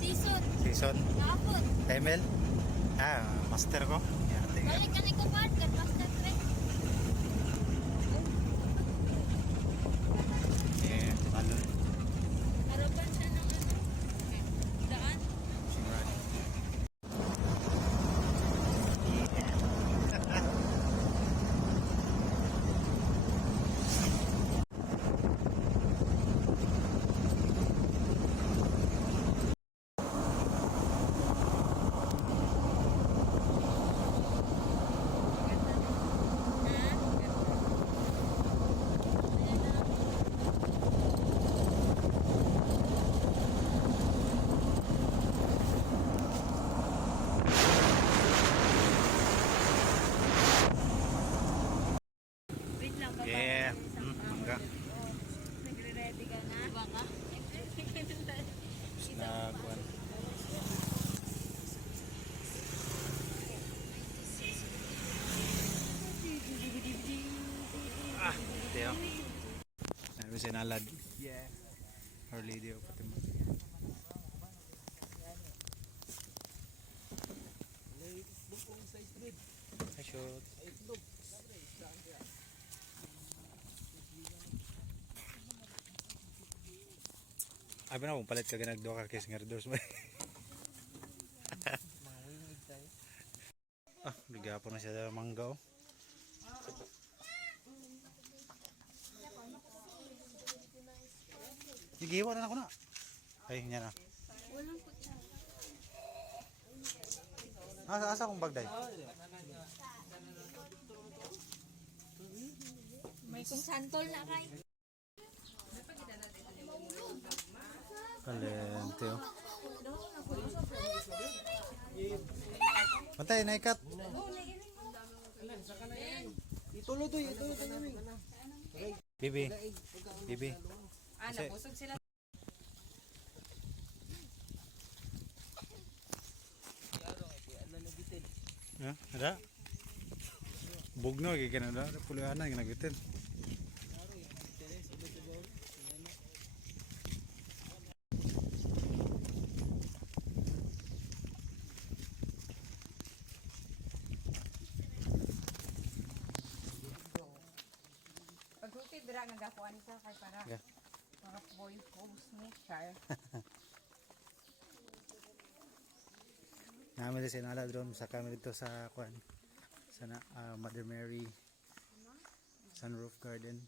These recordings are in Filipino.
Season. Season? Nakapot. ML? Master ko. Yan, tingnan. Balik ka ni Kupad. Master 3. Balon. Harapan siya ng ano. Daan. Simran. Wait lang. Yeah. Mangga. Nagre-ready ka na? Baka. Nagkuhan. Teo. Nabi sinalad. Yeah. Our Lady of Fatima. I shoot. Abi na kung palit ka ginagdo ka kis nga doors mo. Bigapon na siya sa mangga oh. Gigiwa na ako na. Ay, niya na. Walang kutsa. Asa kong bagday? May kung santol na kay. Kalente oh. Matay, naikat. Itulo to namin. Bibi. Bibi. Nabusog sila. Ada? Bugno kay kanada, puluhan na ginagitin. Pagkutid dira nga gakuan sa kay para Yeah. mga boy host ni Char. Namin sa sinala drone sa kami dito sa kuan. Sana Mother Mary Sunroof Garden.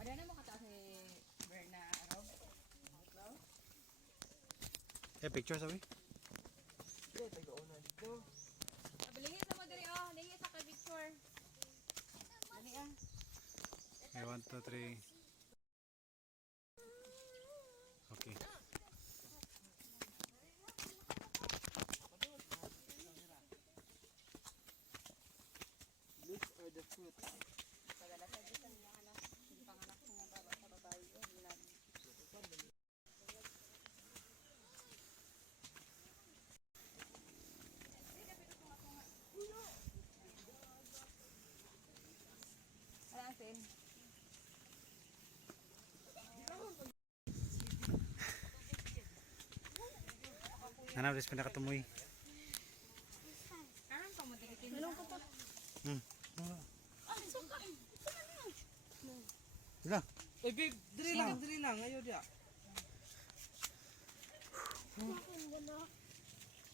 Ada na mo kata si Berna Araw. Picture sabi? Abilingin sa mo diri oh, lingi sa kay picture. Dali ah. Okay, 1, 2, 3. Okay. These are the fruit. Alasin. Nanap dis pinakatumoy. Karon pa mo diri kin. Ano ko pa? Sila. Eh babe, diri lang ayo dia.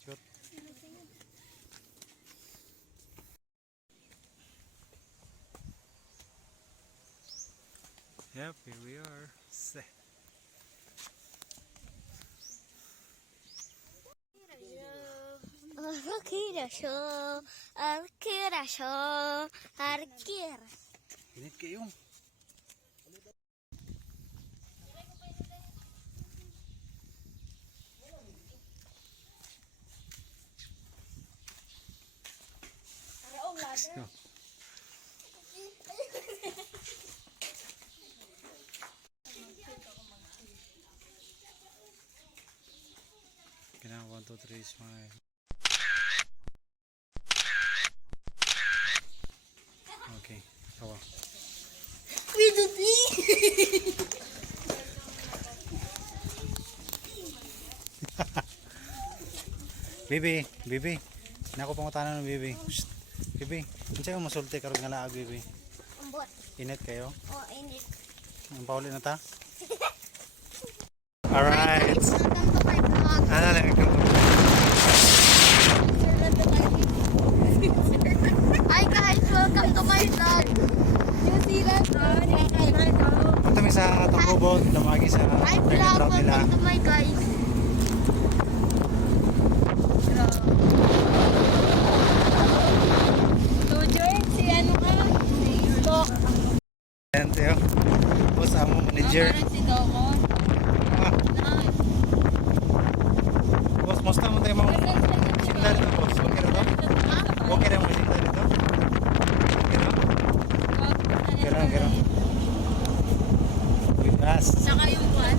Shoot. Yep, here we are. Arkir. Init kayo. Let's go. Okay, now 1, 2, 3, smile. Okay. Oh. Bibi, bibi. Nako pangutanan ng bibi. Shh. Bibi, unsa ka masulti karon nga laag bibi? Ambot. Init kayo? O, init. Ang paulit na ta? Alright. Welcome to my vlog. Ano na Hi guys, welcome to my vlog. New Zealand, Punta mi sa Tungkubot, dumagi sa Hi Dragon vlog, Route nila. welcome to my guys. Tujoy, si ano ka? Si Doc. Ayan tayo. Boss, amo manager. Si Doco. Ah, boss, musta mo tayo mga sinta dito, boss? Okay na ba? Okay na mo sinta dito? Okay na? Okay na, okay na. Bitas. Saka yung buwan.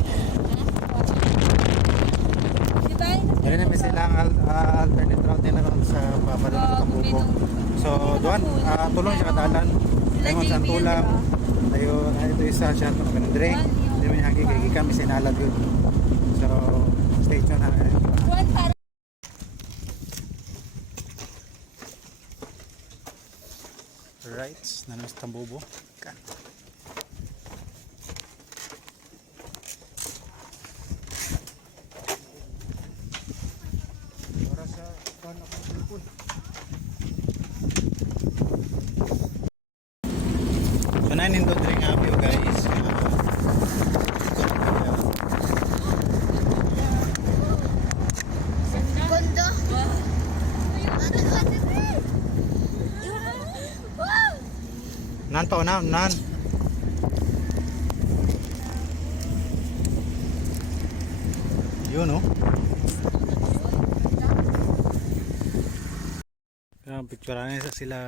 Di ba? Dali na may silang alternate route din na ron sa papadala sa Tungkubo. So, doon, tulong siya kadalan. Tayo mo sa tulang. Tayo, ito isa siya ito ng Andre. Hindi mo niya hanggang kami sinalad yun. So, stay tuned ha. Buwan para. Right, nanos Tambubo. Para sa paano ko cellphone. So na nindot ring up you guys. Gondo. Nan pa na, nan. Yun oh. Kaya picture na sila.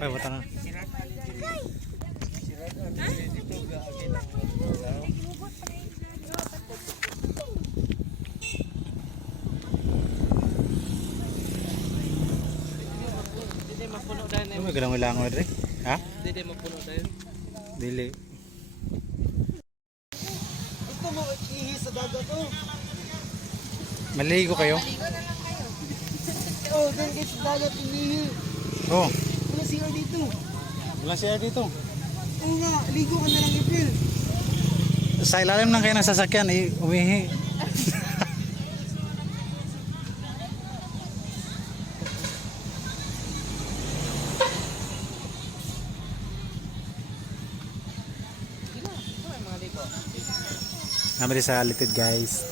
Ay, bata na. Dili mapuno dahil. Ano may galang ilango rin? Ha? Dili mapuno dahil. Dili. Gusto mo ihi sa dagat oh. Maligo kayo? Oh, dahil kayo sa dagat inihi. Oh, Wala siya dito. wala siya dito. Oo nga, ligo ka na lang April. Sa ilalim ng kayo ng sasakyan, umihi. Namali sa litid guys.